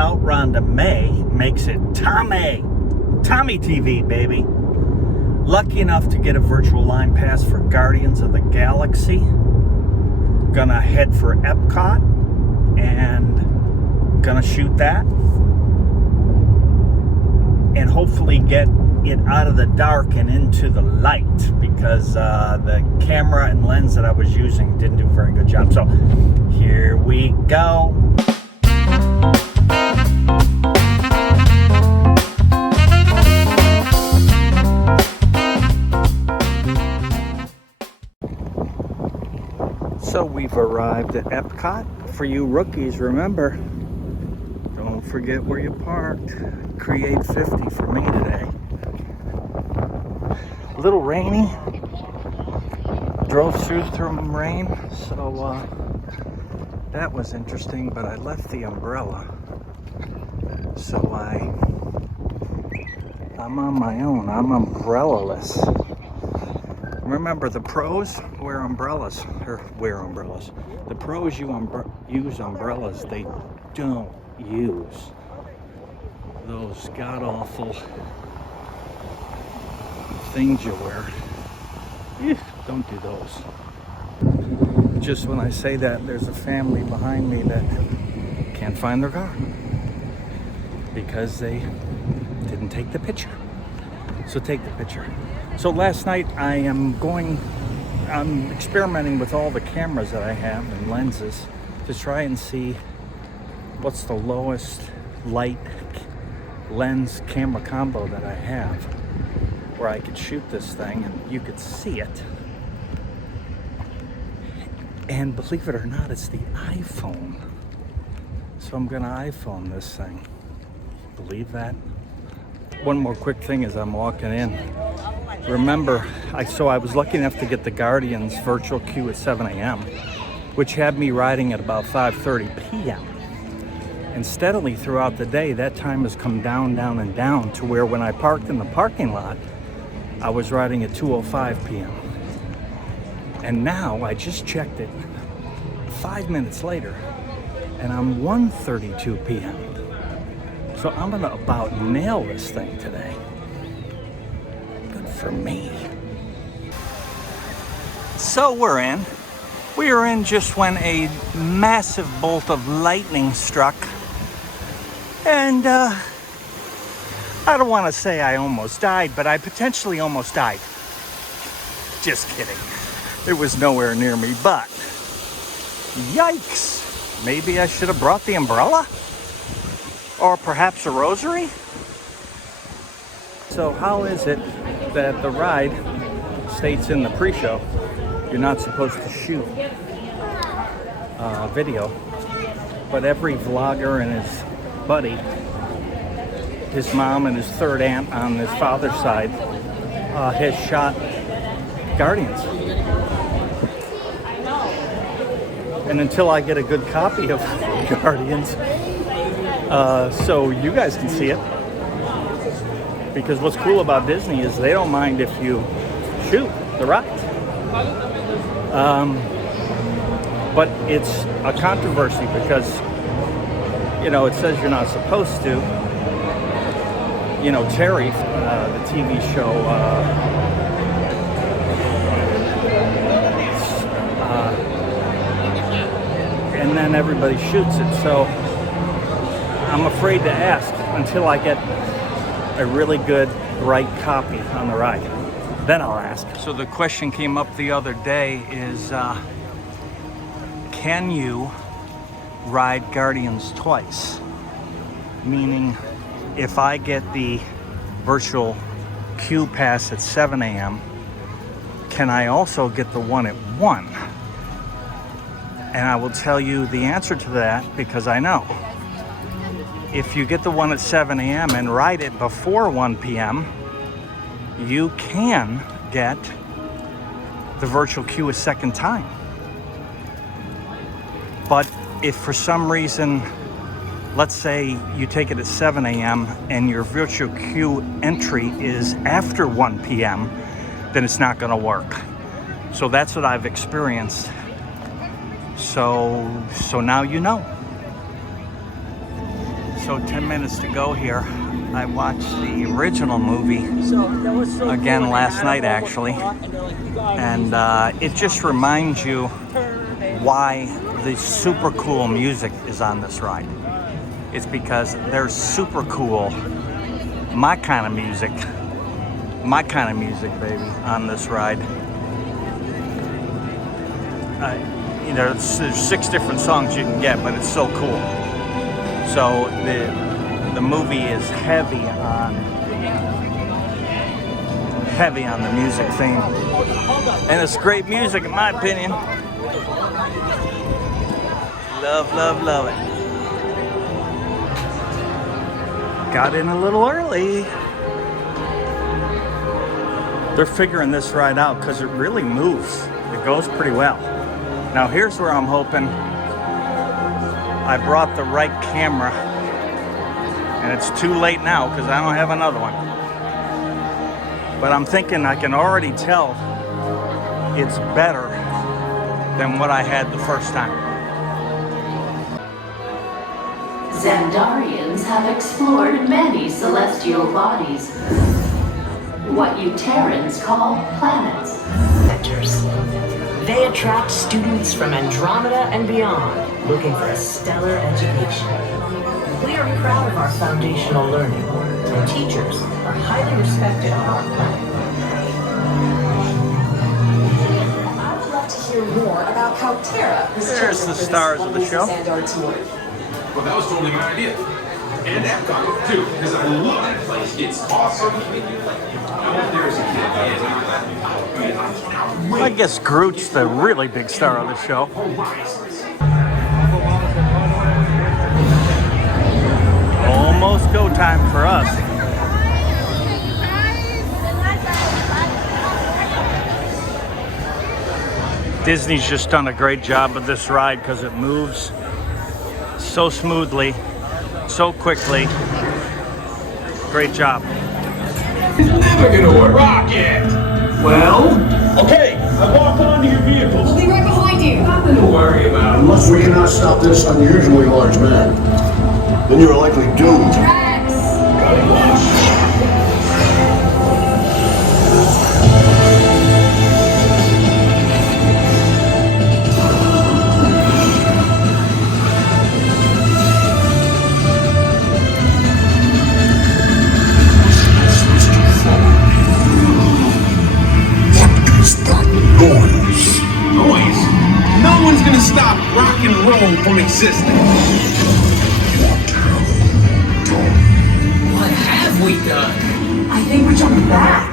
out Rhonda May makes it Tommy TV, baby. Lucky enough to get a virtual line pass for Guardians of the Galaxy. Gonna head for Epcot and gonna shoot that. And hopefully get it out of the dark and into the light, because the camera and lens that I was using didn't do a very good job. So here we go. So we've arrived at Epcot. For you rookies, remember, don't forget where you parked. Create 50 for me today. A little rainy. Drove through some rain, so that was interesting, but I left the umbrella. So I'm on my own. I'm umbrella-less. Remember, the pros wear umbrellas, The pros use umbrellas. They don't use those god-awful things you wear. Don't do those. Just when I say that, there's a family behind me that can't find their car because they didn't take the picture. So take the picture. So last night I'm experimenting with all the cameras that I have and lenses to try and see what's the lowest light lens camera combo that I have, where I could shoot this thing and you could see it. And believe it or not, it's the iPhone. So I'm gonna iPhone this thing. Believe that? One more quick thing as I'm walking in. Remember, I was lucky enough to get the Guardians virtual queue at 7 a.m., which had me riding at about 5:30 p.m. And steadily throughout the day, that time has come down to where when I parked in the parking lot, I was riding at 2:05 p.m. And now I just checked it 5 minutes later, and I'm 1:32 p.m. So I'm gonna about nail this thing today. Good for me. So we are in just when a massive bolt of lightning struck. And I don't want to say I almost died, but I potentially almost died. Just kidding. It was nowhere near me, but yikes. Maybe I should have brought the umbrella? Or perhaps a rosary? So how is it that the ride states in the pre-show you're not supposed to shoot video, but every vlogger and his buddy, his mom and his third aunt on his father's side, has shot Guardians. And until I get a good copy of Guardians, so you guys can see it, because what's cool about Disney is they don't mind if you shoot the ride. But it's a controversy because, it says you're not supposed to. Terry, the TV show, and then everybody shoots it. So I'm afraid to ask until I get a really good, right copy on the ride. Then I'll ask. So the question came up the other day is, can you ride Guardians twice? Meaning, if I get the virtual queue pass at 7 a.m., can I also get the one at 1? And I will tell you the answer to that because I know. If you get the one at 7 a.m. and ride it before 1 p.m., you can get the virtual queue a second time. But if for some reason, let's say you take it at 7 a.m. and your virtual queue entry is after 1 p.m., then it's not going to work. So that's what I've experienced. So now you know. so 10 minutes to go here. I watched the original movie again last night, actually, and it just reminds you why the super cool music is on this ride. It's because there's super cool, my kind of music, baby, on this ride. You know, there's 6 different songs you can get, but it's so cool. So the movie is heavy on the music theme, and it's great music in my opinion. Love, love, love it. Got in a little early. They're figuring this ride out because it really moves. It goes pretty well. Now here's where I'm hoping I brought the right camera, and it's too late now because I don't have another one. But I'm thinking I can already tell it's better than what I had the first time. Xandarians have explored many celestial bodies, what you Terrans call planets. Centers. They attract students from Andromeda and beyond, looking for a stellar education. We are proud of our foundational learning, and teachers are highly respected on our planet. I would love to hear more about how Terra has There's the stars of the show. Well, that was totally my idea. And Epcot too, because I love that place. It's awesome. I guess Groot's the really big star of the show. Almost go time for us. Disney's just done a great job with this ride because it moves so smoothly, so quickly. Great job. It's never gonna work. Rocket! Well? Okay, I walk onto your vehicle. We'll be right behind you. Nothing to worry about. Unless we cannot stop this unusually large man, then you are likely doomed. Drax! Gotta watch. Noise. No one's gonna stop rock and roll from existing. What have we done? I think we're jumping back.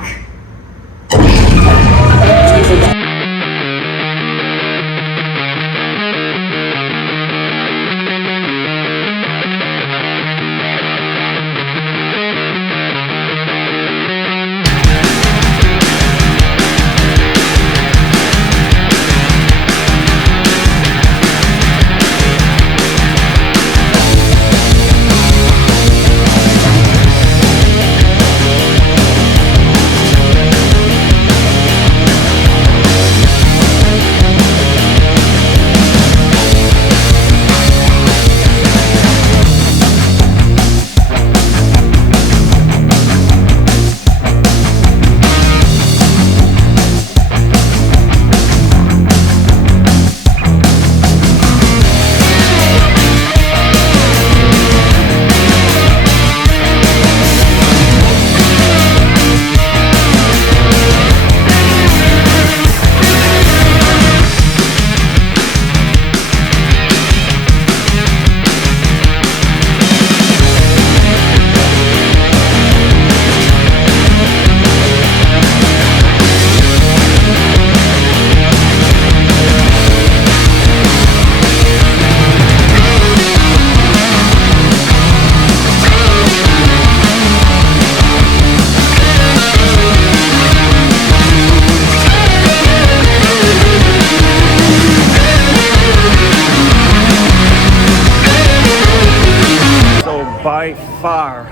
By far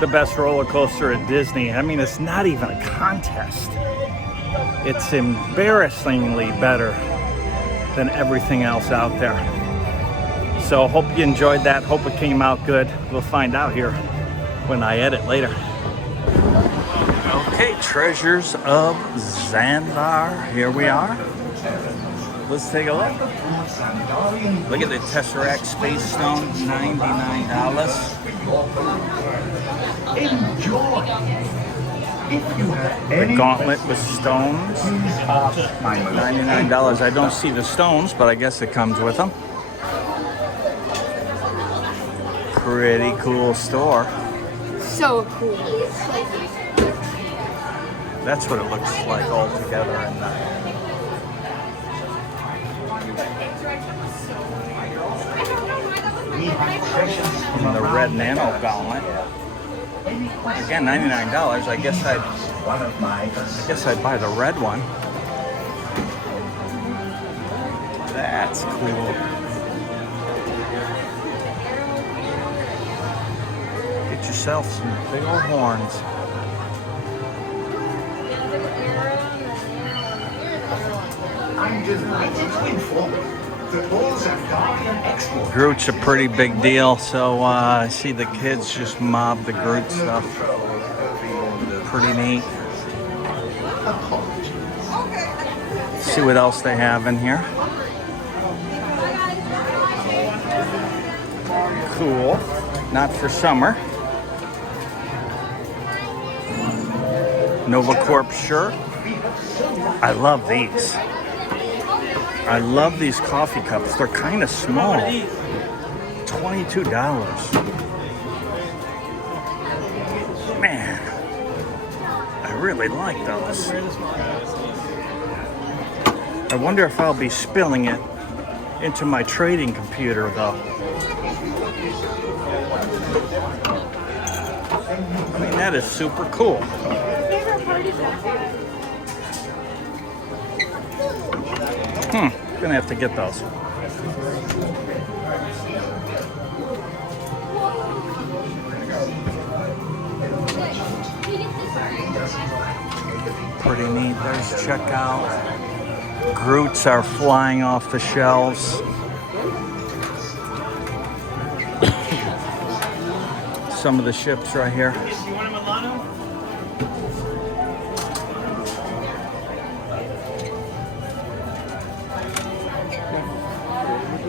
the best roller coaster at Disney. I mean, it's not even a contest. It's embarrassingly better than everything else out there. So hope you enjoyed that. Hope it came out good. We'll find out here when I edit later. Okay, Treasures of Xandar. Here we are. Let's take a look. Look at the Tesseract Space Stone, $99. Enjoy. If you have The Gauntlet with stones, $99. I don't see the stones, but I guess it comes with them. Pretty cool store. So cool. That's what it looks like all together in the red nano gauntlet. Again, $99. I guess I'd buy the red one. That's cool. Get yourself some big old horns. I'm delighted to inform you that all Xandarian exports Groot's a pretty big deal, so I see the kids just mob the Groot stuff. Pretty neat. See what else they have in here. Cool. Not for summer. Nova Corp shirt. I love these. I love these coffee cups. They're kind of small. $22. Man, I really like those. I wonder if I'll be spilling it into my trading computer though. I mean, that is super cool. Gonna have to get those. Pretty neat. There's checkout. Groots are flying off the shelves. Some of the ships right here.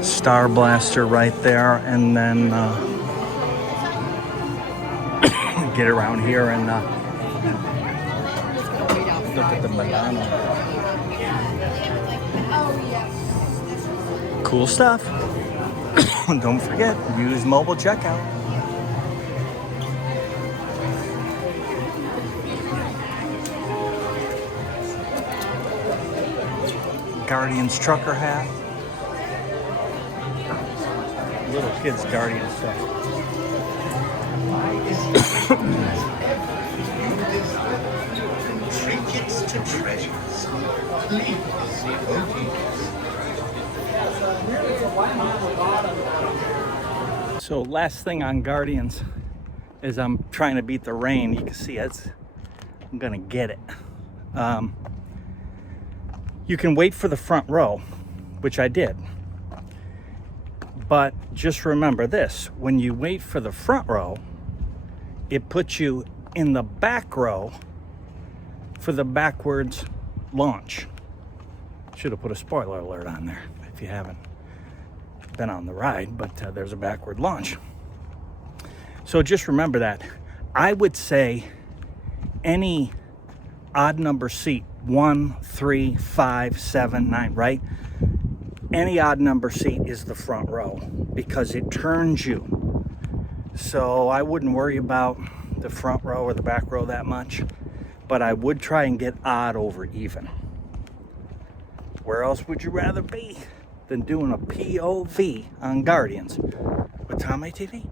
Star Blaster right there, and then get around here and look at the Milano. Cool stuff. Don't forget, use mobile checkout. Guardians trucker hat. Little kids' Guardian stuff. trinkets to treasures. Please. So last thing on Guardians is I'm trying to beat the rain. You can see I'm gonna get it. You can wait for the front row, which I did. But just remember this, when you wait for the front row, it puts you in the back row for the backwards launch. Should have put a spoiler alert on there if you haven't been on the ride, but there's a backward launch. So just remember that. I would say any odd number seat, 1, 3, 5, 7, 9, right? Any odd number seat is the front row because it turns you. So I wouldn't worry about the front row or the back row that much, but I would try and get odd over even. Where else would you rather be than doing a POV on Guardians with Tommy TV?